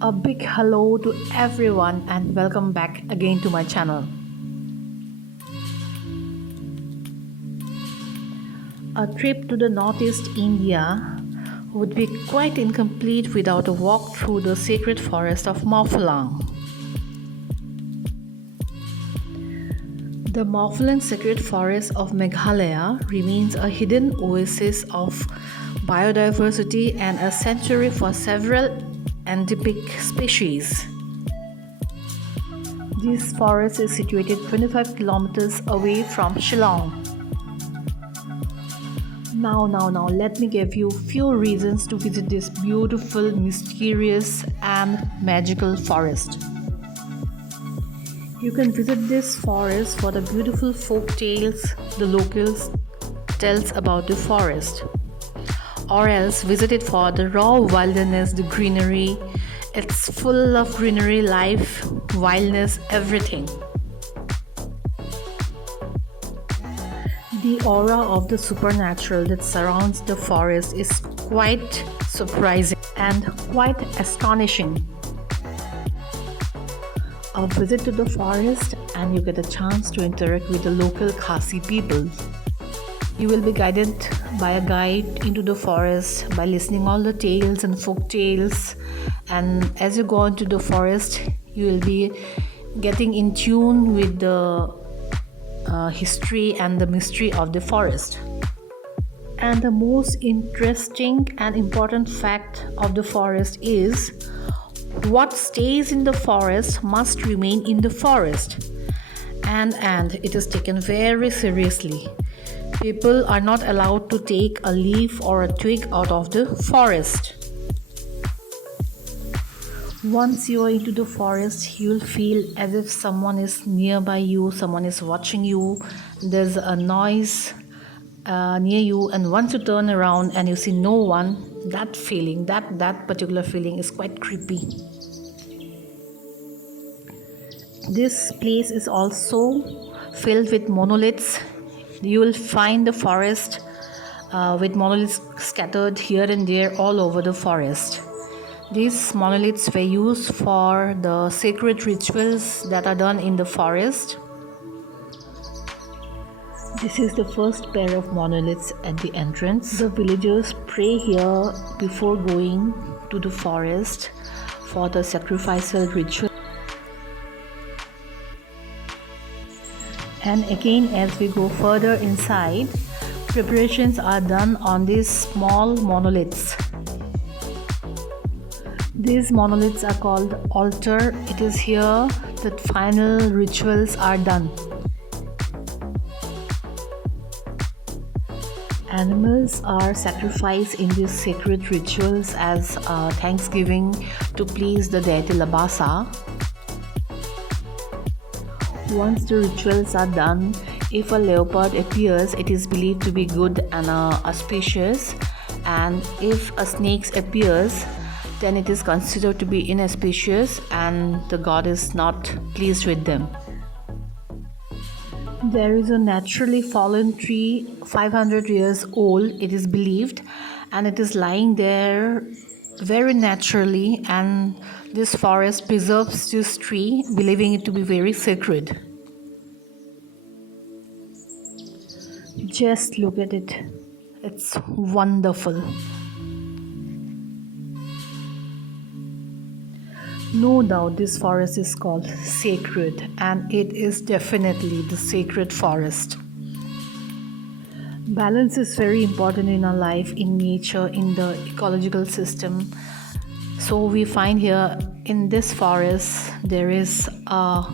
A big hello to everyone and welcome back again to my channel. A trip to the northeast India would be quite incomplete without a walk through the sacred forest of Mawphlang. The Mawphlang Sacred Forest of Meghalaya remains a hidden oasis of biodiversity and a sanctuary for several endemic species. This forest is situated 25 kilometers away from Shillong. Now, let me give you few reasons to visit this beautiful, mysterious and magical forest. You can visit this forest for the beautiful folk tales the locals tells about the forest, or else visit it for the raw wilderness, the greenery. It's full of greenery, life, wildness, everything. The aura of the supernatural that surrounds the forest is quite surprising and quite astonishing. A visit to the forest and you get a chance to interact with the local Khasi people. You will be guided by a guide into the forest by listening all the tales and folk tales, and as you go into the forest you will be getting in tune with the history and the mystery of the forest. And the most interesting and important fact of the forest is what stays in the forest must remain in the forest, and it is taken very seriously. People are not allowed to take a leaf or a twig out of the forest. Once you are into the forest, you will feel as if someone is nearby you, someone is watching you. There's a noise near you, and once you turn around and you see no one, that feeling, that particular feeling is quite creepy. This place is also filled with monoliths. You will find the forest with monoliths scattered here and there all over the forest. These monoliths were used for the sacred rituals that are done in the forest. This is the first pair of monoliths at the entrance. The villagers pray here before going to the forest for the sacrificial ritual. And again, as we go further inside, preparations are done on these small monoliths. These monoliths are called altar. It is here that final rituals are done. Animals are sacrificed in these sacred rituals as thanksgiving to please the deity Labasa. Once the rituals are done, if a leopard appears, it is believed to be good and auspicious, and if a snake appears, then it is considered to be inauspicious and the god is not pleased with them. There is a naturally fallen tree 500 years old, it is believed, and it is lying there very naturally, and this forest preserves this tree, believing it to be very sacred. Just look at it. It's wonderful. No doubt this forest is called sacred, and it is definitely the sacred forest. Balance is very important in our life, in nature, in the ecological system. So we find here in this forest there is a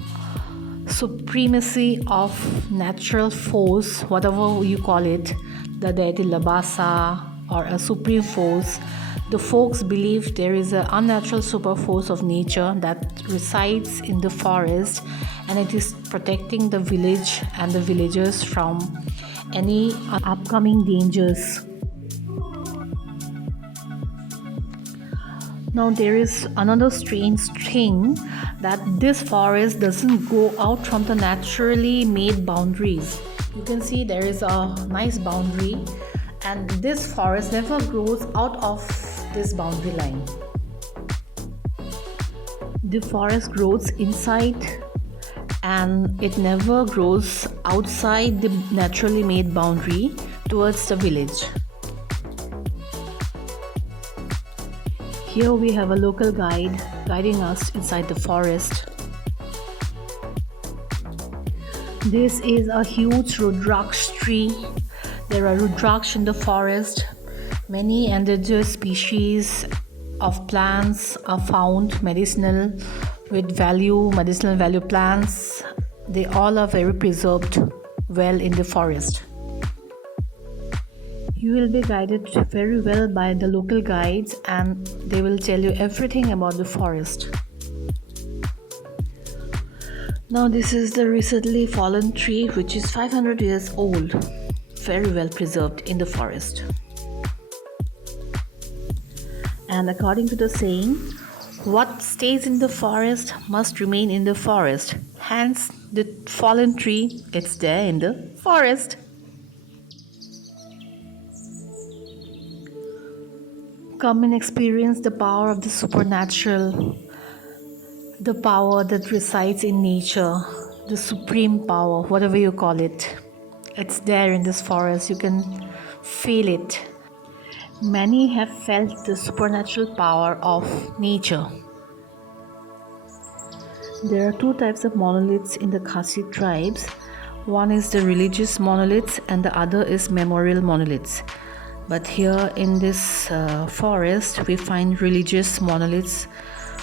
supremacy of natural force, whatever you call it, the deity Labasa or a supreme force. The folks believe there is an unnatural super force of nature that resides in the forest, and it is protecting the village and the villagers from any upcoming dangers. Now there is another strange thing, that this forest doesn't go out from the naturally made boundaries. You can see there is a nice boundary, and this forest never grows out of this boundary line. The forest grows inside and it never grows outside the naturally made boundary towards the village. Here we have a local guide guiding us inside the forest. This is a huge Rudraksh tree. There are Rudraksh in the forest. Many endangered species of plants are found, medicinal value plants. They all are very preserved well in the forest. You will be guided very well by the local guides and they will tell you everything about the forest. Now this is the recently fallen tree which is 500 years old, very well preserved in the forest. And according to the saying, what stays in the forest must remain in the forest. Hence the fallen tree, it's there in the forest. Come and experience the power of the supernatural, the power that resides in nature, the supreme power, whatever you call it. It's there in this forest, you can feel it. Many have felt the supernatural power of nature. There are two types of monoliths in the Khasi tribes. One is the religious monoliths and the other is memorial monoliths. But here in this forest, we find religious monoliths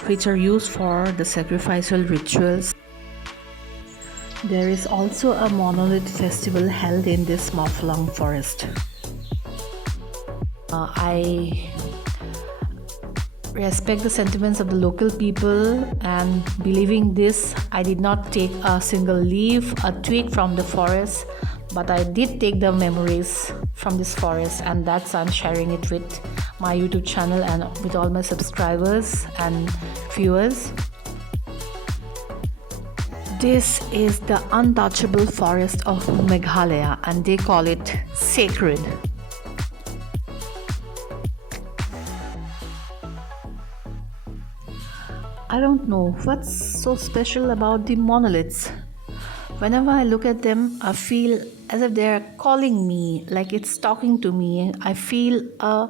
which are used for the sacrificial rituals. There is also a monolith festival held in this Mawphlang forest. I respect the sentiments of the local people, and believing this, I did not take a single leaf, a twig from the forest, but I did take the memories from this forest, and that's I'm sharing it with my YouTube channel and with all my subscribers and viewers. This is the untouchable forest of Meghalaya and they call it sacred. I don't know what's so special about the monoliths. Whenever I look at them, I feel as if they're calling me, like it's talking to me. I feel a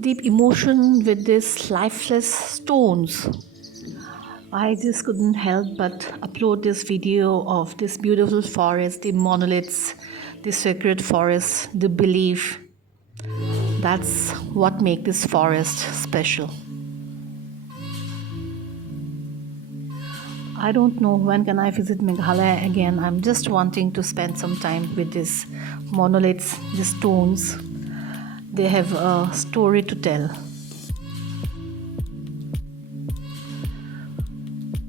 deep emotion with these lifeless stones. I just couldn't help but upload this video of this beautiful forest, the monoliths, the sacred forest, the belief. That's what makes this forest special. I don't know when can I visit Meghalaya again. I'm just wanting to spend some time with these monoliths, the stones. They have a story to tell.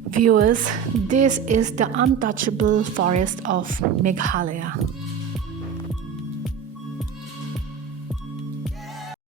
Viewers, this is the untouchable forest of Meghalaya.